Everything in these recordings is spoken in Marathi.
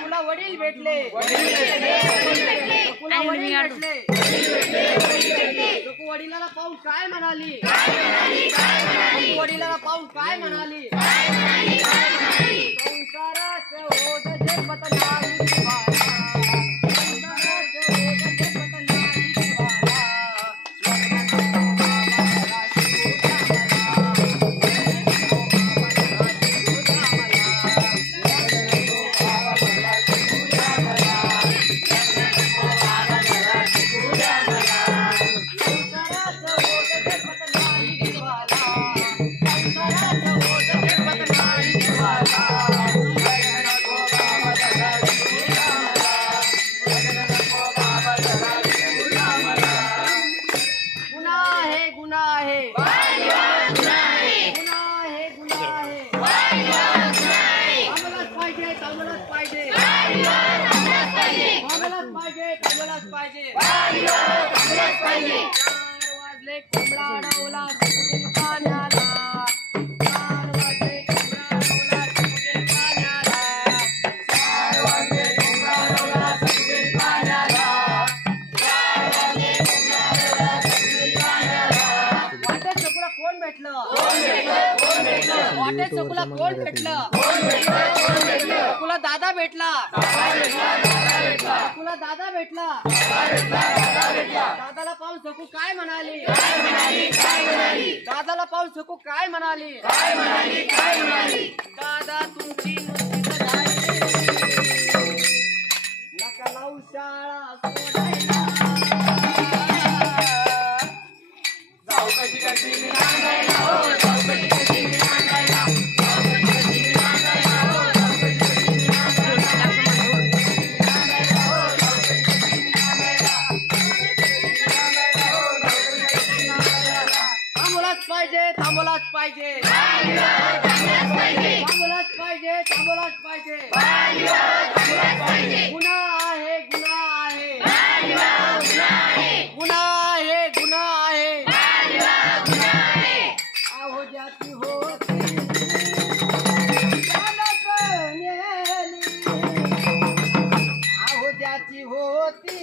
तुला वडील भेटले वडिलाला पाहून काय म्हणाली वडिलाला पाहून काय म्हणाली संसाराचं ओझं झेपत नाही चकुला कोण भेटलं चकुला दादा भेटला चकुला दादा भेटला दादाला पाहून सकू काय म्हणाली दादाला पाहून सकू काय म्हणाली दादा तुमची नका लावू शाळा सोडायला जाऊ कशी कशी थांबलाच पाहिजे थांबलाच पाहिजे थांबलाच पाहिजे गुन्हा आहे गुन्हा आहे गुन्हा आहे गुन्हा आहे आहो जाती होती आहो जाती होती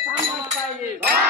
थांबलाच पाहिजे